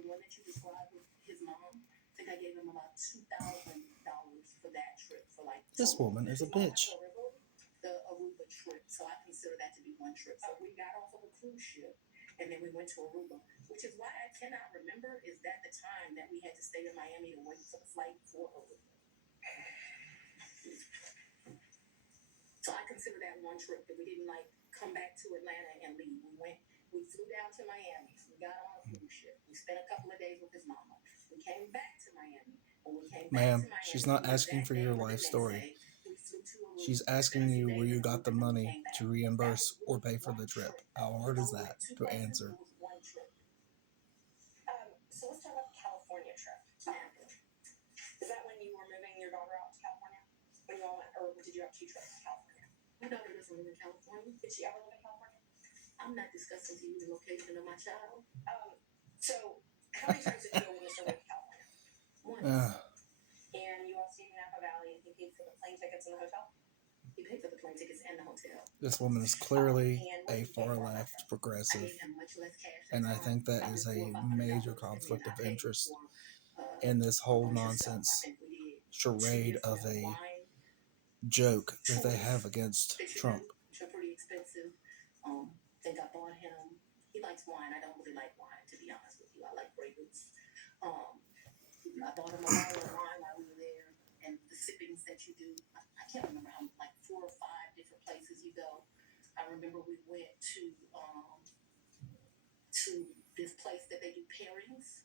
the one that you described with his mom, I think I gave him about $2,000 for that trip for like. This woman is a bitch. The Aruba trip, so I consider that to be one trip. So we got off of a cruise ship, and then we went to Aruba, which is why I cannot remember is that the time that we had to stay in Miami to wait for the flight for Aruba. So I consider that one trip that we didn't like come back to Atlanta and leave. We flew down to Miami. We got on a cruise ship. We spent a couple of days with his mama. We came back to Miami. When we came back Ma'am, to Miami, she's not asking for your life story. She's asking you where you got the money to reimburse or pay for the trip. How hard is that to answer? So let's talk about the California trip. Is that when you were moving your daughter out to California? When you all went, or did you have 2 trips to California? My daughter doesn't live in California. Did she ever live in California? I'm not discussing to you the location of my child. So how many times did you go with Mr. Wade to California? Once. And you all stayed in Napa Valley, and he paid for the plane tickets and the hotel? He paid for the plane tickets and the hotel. This woman is clearly a far-left progressive, and I think that is a major conflict of interest in this whole nonsense charade of a joke that they have against Trump. Which are pretty expensive. I think I bought him. He likes wine. I don't really like wine, to be honest with you. I like Grey Goose. I bought him a bottle of wine while we were there, and the sippings that you do. I can't remember how like 4 or 5 different places you go. I remember we went to this place that they do pairings.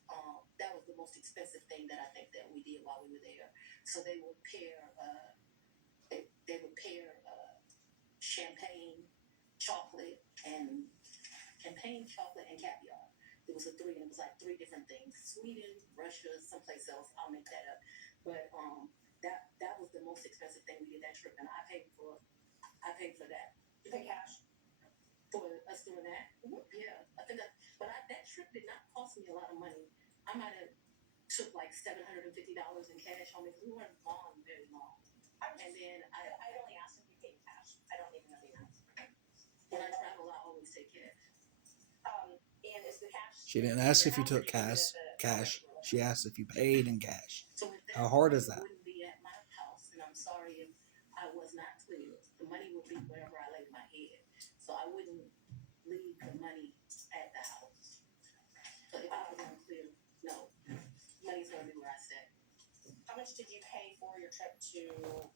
That was the most expensive thing that I think that we did while we were there. So they would pair. They would pair champagne, chocolate, and caviar. It was a 3, and it was like 3 different things: Sweden, Russia, someplace else. I'll make that up. But that was the most expensive thing we did that trip, and I paid for that. You pay cash for us doing that? Mm-hmm. Yeah, I think that trip did not cost me a lot of money. I might have took like $750 in cash home because we weren't gone very long. And then I only asked if you paid cash. I don't even know the amount. When I travel, I always take cash. And is the cash? She didn't ask if you took cash. She asked if you paid in cash. How hard is that? Wouldn't be at my house, and I'm sorry if I was not clear. The money would be wherever I laid my head, so I wouldn't leave the money at the house. So if I was unclear, no, money's gonna be where I stay. How much did you pay for your trip to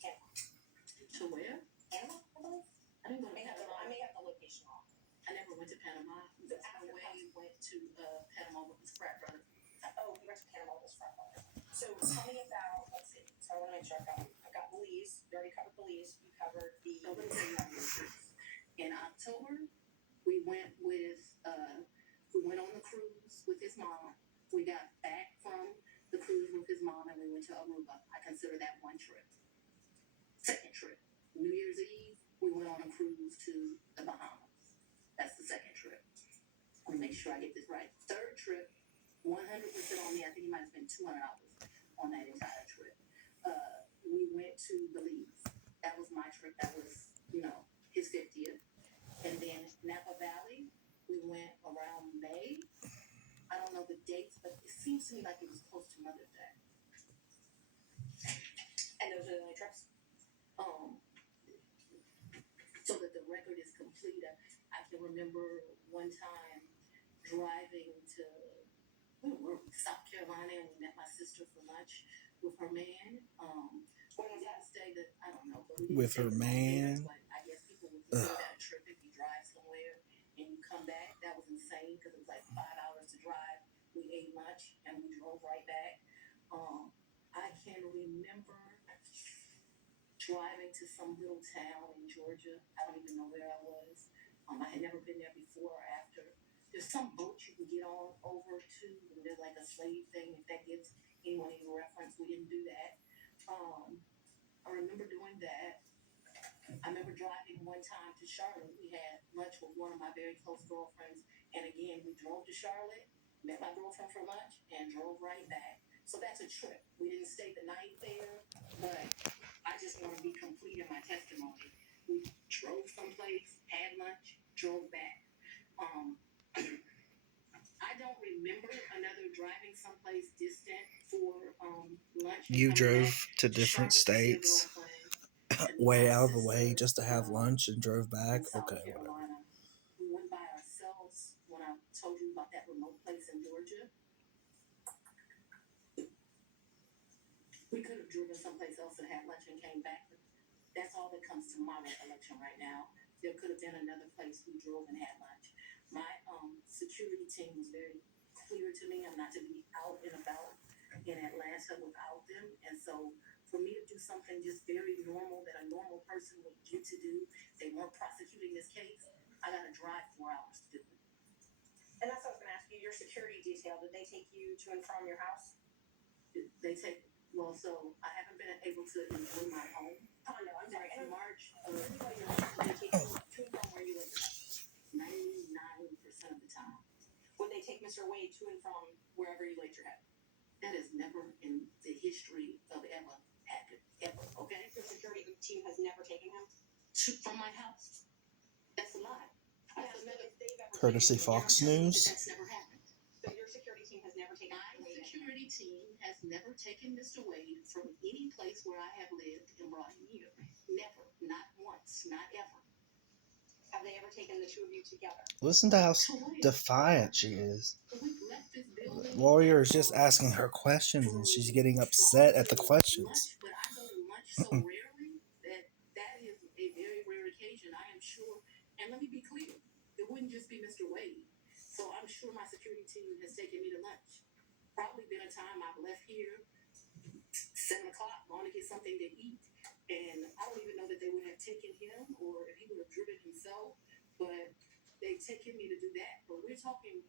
Panama? To where? Panama, I believe. I didn't go to Panama. I may have the location wrong. I never went to Panama. The way went to Panama with his frat brother. Oh, we went to Panama with his frat brother. So tell me about, let's see. So I want to make sure I got Belize. You already covered Belize. You covered the. In October, we went on the cruise with his mom. We got back from the cruise with his mom, and we went to Aruba. I consider that one trip. Second trip, New Year's Eve, we went on a cruise to the Bahamas. That's the second trip. Let me make sure I get this right. Third trip, 100% on me. I think he might have spent $200 on that entire trip. We went to Belize. That was my trip. That was, his 50th. And then Napa Valley, we went around May. I don't know the dates, but it seems to me like it was close to Mother's Day. And those are the only trips? So that the record is complete. I can remember one time driving to South Carolina, and we met my sister for lunch with her man. When was that? Stay that I don't know. But with her man. But I guess people would consider that a trip if you drive somewhere and you come back. That was insane because it was like 5 hours to drive. We ate lunch and we drove right back. I can remember driving to some little town in Georgia. I don't even know where I was. I had never been there before or after. There's some boat you can get on over to, and there's like a slave thing. If that gives anyone any reference, we didn't do that. I remember doing that. I remember driving one time to Charlotte. We had lunch with one of my very close girlfriends, and again, we drove to Charlotte, met my girlfriend for lunch, and drove right back. So that's a trip. We didn't stay the night there, but I just want to be complete in my testimony. We drove someplace, had lunch, drove back. I don't remember another driving someplace distant for lunch. You drove to different states way out of the way just to have lunch and drove back? Okay, whatever. We went by ourselves when I told you about that remote place in Georgia. We could have driven someplace else and had lunch and came back. That's all that comes to my recollection right now. There could have been another place we drove and had lunch. My security team was very clear to me. I'm not to be out and about in Atlanta without them. And so for me to do something just very normal that a normal person would get to do, they weren't prosecuting this case, I got to drive 4 hours to do it. And that's what I was going to ask you. Your security detail, did they take you to and from your house? They take, well, so I haven't been able to enjoy my home. Condo, I'm sorry. In And March, did they take you to and from where you live? 99% of the time. Would they take Mr. Wade to and from wherever you laid your head? That is never in the history of ever happened. Ever, okay? Your security team has never taken him? From my house. That's a lie. Courtesy Fox News. That's never happened. So your security team has never taken My security team has never taken Mr. Wade from any place where I have lived and brought him here. Never. Not once. Not ever. Have they ever taken the two of you together? Listen to how defiant she is. The lawyer is just asking her questions and she's getting upset at the questions. But I go to lunch so rarely that is a very rare occasion, I am sure. And let me be clear, it wouldn't just be Mr. Wade. So I'm sure my security team has taken me to lunch. Probably been a time I've left here 7 o'clock, going to get something to eat. And I don't even know that they would have taken him or if he would have driven himself, but they've taken me to do that. But we're talking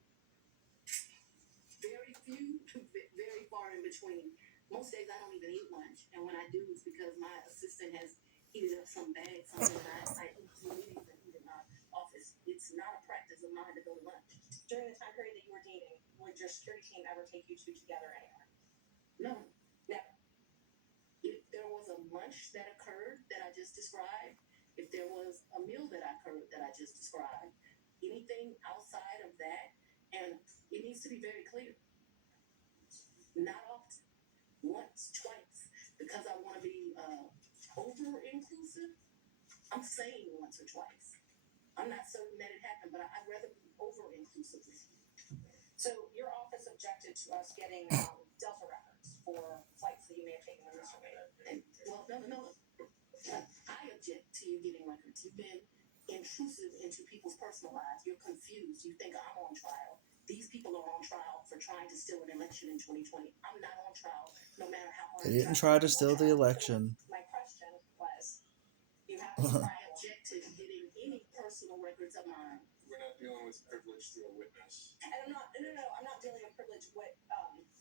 very few, very far in between. Most days I don't even eat lunch. And when I do, it's because my assistant has heated up some bag, something that I eat meetings and eat in my office. It's not a practice of mine to go to lunch. During the time period that you were dating, would your security team ever take you two together anywhere? No. Never. If there was a lunch that occurred that I just described, if there was a meal that occurred that I just described, anything outside of that, and it needs to be very clear. Not often. Once, twice. Because I want to be over-inclusive, I'm saying once or twice. I'm not certain that it happened, but I'd rather be over-inclusive with you. So your office objected to us getting Delta records for flights that you may have taken with Mr. Wade. And, well, no. I object to you getting records. You've been intrusive into people's personal lives. You're confused. You think I'm on trial. These people are on trial for trying to steal an election in 2020. I'm not on trial, no matter how hard. They didn't try to steal the election. My question was, you have I object to getting any personal records of mine. We're not dealing with privilege through a witness. And I'm not dealing with privilege. What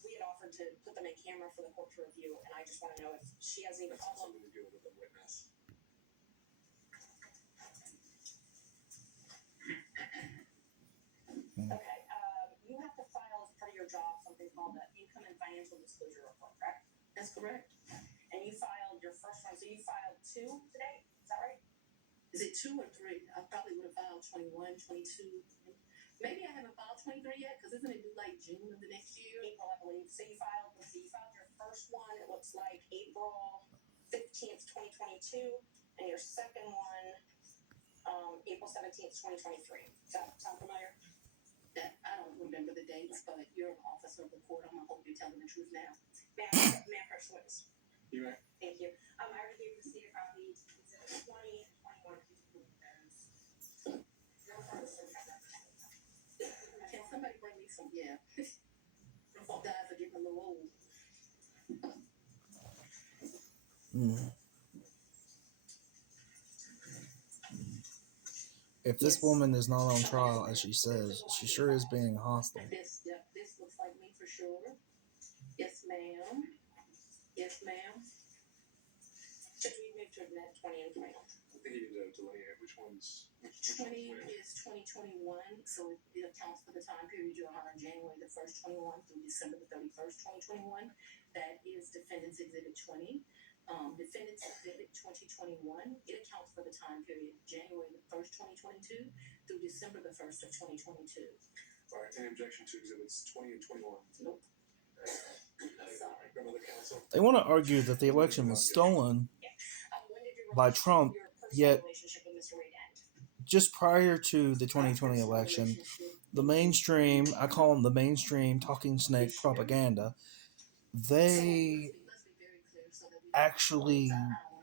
we had offered to put them in camera for the court to review, and I just want to know if she has any That's problem. something to deal with a witness. Okay, you have to file as part of your job something called the income and financial disclosure report, correct? That's correct. And you filed your first one, so you filed 2 today, is that right? Is it 2 or 3? I probably would have filed 21, 22. Maybe I haven't filed 23 yet, because isn't it due like June of the next year? April, I believe. So you filed your first one, it looks like April 15th, 2022, and your second one, April 17th, 2023. Does that sound familiar? That I don't remember the dates, but you're an officer of the court. I'm gonna hope you're telling the truth now. May I press witness? You may. Thank you. I already gave the state a copy. Exhibit 20 and 21. Can somebody bring me some? Yeah. All guys are getting a little old. If this woman is not on trial, as she says, she sure is being hostile. This looks like me for sure. Yes, ma'am. Yes, ma'am. Should we move to net 20 and 21? I think you need to delineate which ones. 20 is 2021, so it accounts for the time period you're on January the 1st, 21 through December the 31st, 2021. That is Defendant's Exhibit 20. Defendant's Exhibit 2021, it accounts for the time period January the 1st, 2022 through December the 1st of 2022. All right, any objection to exhibits 20 and 21? Nope. Sorry. Grandmother council. They want to argue that the election was stolen When did your by Trump, your personal yet relationship with Mr. Wade end? just prior to the 2020 election, the mainstream, I call them the mainstream talking snake propaganda, they actually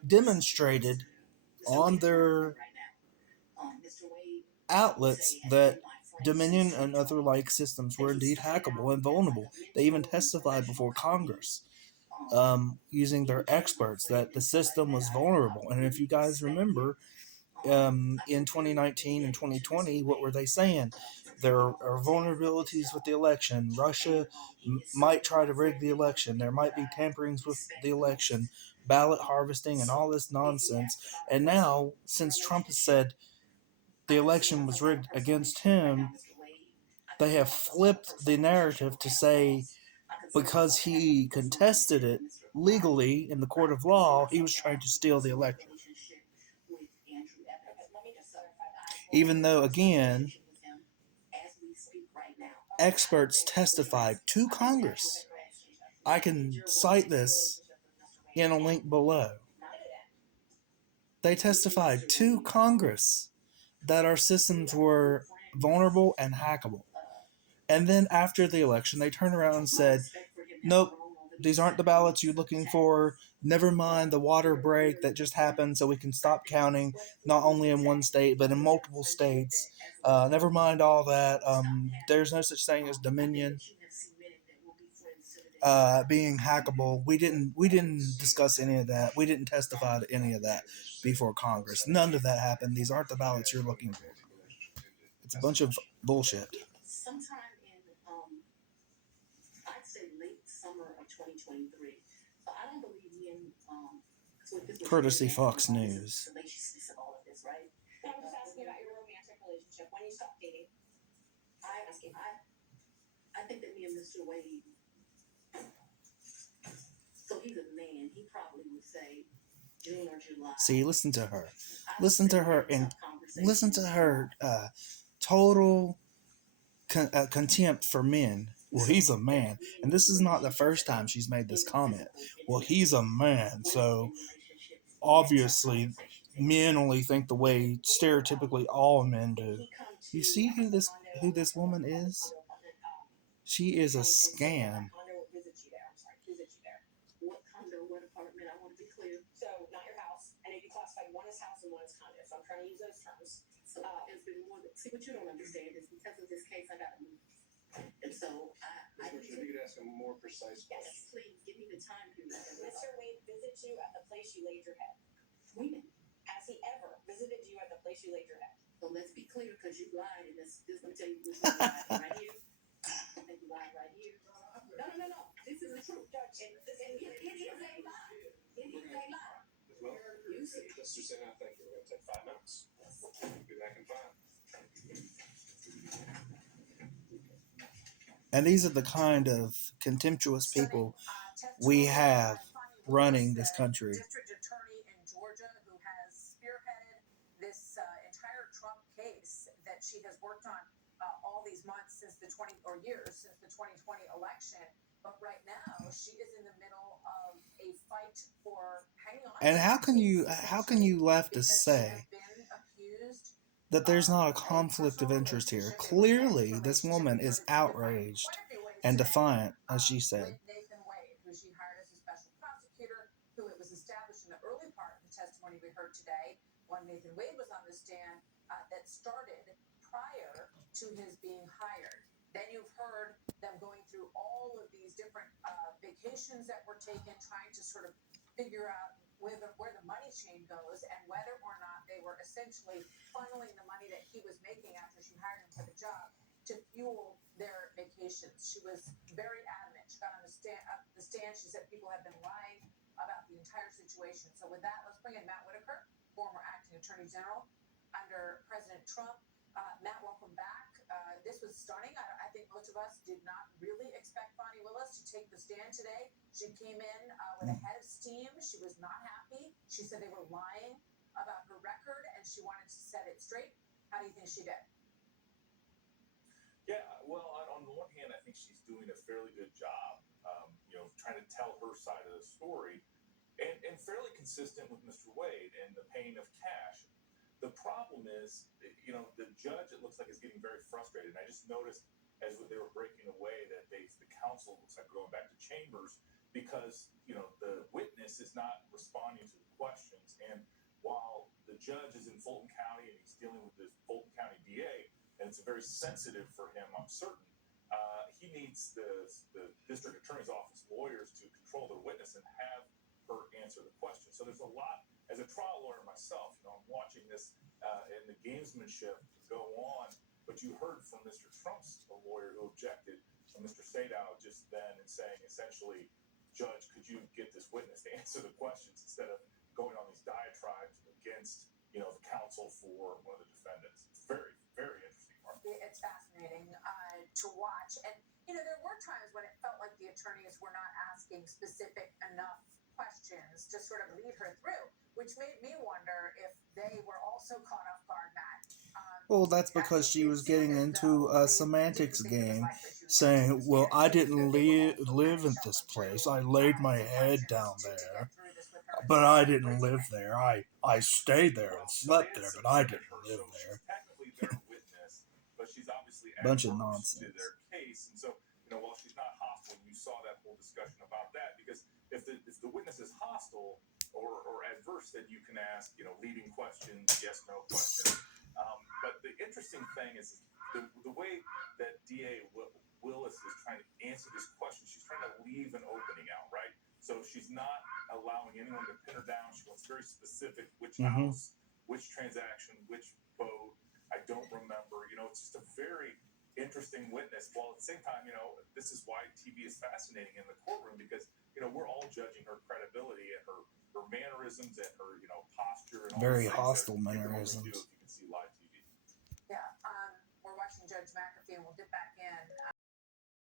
demonstrated on their outlets that Dominion and other like systems were indeed hackable and vulnerable. They even testified before Congress, using their experts, that the system was vulnerable. And if you guys remember, in 2019 and 2020, what were they saying? There are vulnerabilities with the election. Russia might try to rig the election. There might be tamperings with the election, ballot harvesting, and all this nonsense. And now, since Trump has said the election was rigged against him, they have flipped the narrative to say because he contested it legally in the court of law, he was trying to steal the election. Even though, again, experts testified to Congress. I can cite this in a link below. They testified to Congress that our systems were vulnerable and hackable. And then after the election, they turned around and said, nope, these aren't the ballots you're looking for. Never mind the water break that just happened so we can stop counting, not only in one state, but in multiple states. Never mind all that. There's no such thing as Dominion being hackable. We didn't discuss any of that. We didn't testify to any of that before Congress. None of that happened. These aren't the ballots you're looking for. It's a bunch of bullshit. Sometime in, I'd say late summer of 2023. So I don't believe in, Courtesy Fox News. Salaciousness of all of this, right? I was asking about your romantic relationship. When you stopped dating? I think that me and Mr. Wade, so he's a man, he probably would say June or July. See, listen to her. Listen to her and listen to her total contempt for men. Well, he's a man. And this is not the first time she's made this comment. Well, he's a man, so obviously men only think the way stereotypically all men do. You see who this woman is? She is a scam. What condo, what apartment? I want to be clear. So, not your house. I know you classified one as house and one as condo, so I'm trying to use those terms. So it's been more than, see, what you don't understand is because of this case, I got to move. And so I If you could ask a more precise question. yes, please give me the time period. Mr. Wade visited you at the place you laid your head. When? Has he ever visited you at the place you laid your head? So let's be clear, because you lied, and this let me tell you, this lied right here. I think you lied right here. No. This is the truth, Judge. And it is a lie. It is a lie. Well, You see. Mr. Senna, thank you. We're going to take 5 minutes. Be back in 5. And these are the kind of contemptuous people we have running this country. District attorney in Georgia who has spearheaded this entire Trump case that she has worked on all these months since years since the 2020 election. But right now, she is in the middle of a fight for hanging on. And how can you leftists say that there's not a conflict of interest here? Clearly, this woman is outraged and defiant, as she said. Nathan Wade, who she hired as a special prosecutor, who it was established in the early part of the testimony we heard today, when Nathan Wade was on the stand, that started prior to his being hired. Then you've heard them going through all of these different vacations that were taken, trying to sort of figure out where the money chain goes and whether or not they were essentially funneling the money that he was making after she hired him for the job to fuel their vacations. She was very adamant. She got on the stand. She said people have been lying about the entire situation. So with that, let's bring in Matt Whitaker, former acting attorney general under President Trump. Matt, welcome back. This was stunning. I think most of us did not really expect Bonnie Willis to take the stand today. She came in with a head of steam. She was not happy. She said they were lying about her record, and she wanted to set it straight. How do you think she did? Yeah, well, on the one hand, I think she's doing a fairly good job, trying to tell her side of the story, and fairly consistent with Mr. Wade and the paying of cash. The problem is, the judge, it looks like, is getting very frustrated. And I just noticed as they were breaking away that the counsel looks like going back to chambers because, the witness is not responding to the questions. And while the judge is in Fulton County and he's dealing with the Fulton County DA, and it's very sensitive for him, I'm certain. He needs the district attorney's office lawyers to control their witness and have her answer the question. So there's a lot, as a trial lawyer myself, I'm watching this and the gamesmanship go on. But you heard from Mr. Trump's lawyer who objected, Mr. Sadow, just then, and saying essentially, Judge, could you get this witness to answer the questions instead of going on these diatribes against, the counsel for one of the defendants. It's very, very interesting, Mark. It's fascinating to watch. And, there were times when it felt like the attorneys were not asking specific enough questions to sort of lead her through, which made me wonder if they were also caught off guard, Matt. Well, that's because she was getting into a semantics game, saying, well, I didn't live in this place. I laid my head down there, but I didn't live there. I stayed there and slept there, but I didn't live there. Technically, they're a witness, but she's obviously Bunch of adverse nonsense. to their case. And so, while she's not hostile, you saw that whole discussion about that. Because if the witness is hostile or adverse, then you can ask, leading questions, yes, no questions. But the interesting thing is the way that DA Willis is trying to answer this question, she's trying to leave an opening out, right? So she's not allowing anyone to pin her down. She wants very specific, which house, which transaction, which boat. I don't remember. It's just a very interesting witness. While at the same time, this is why TV is fascinating in the courtroom because, we're all judging her credibility and her mannerisms and her, posture and all Very these things hostile that you can only mannerisms. do if you can see live TV. Yeah, we're watching Judge McAfee, and we'll get back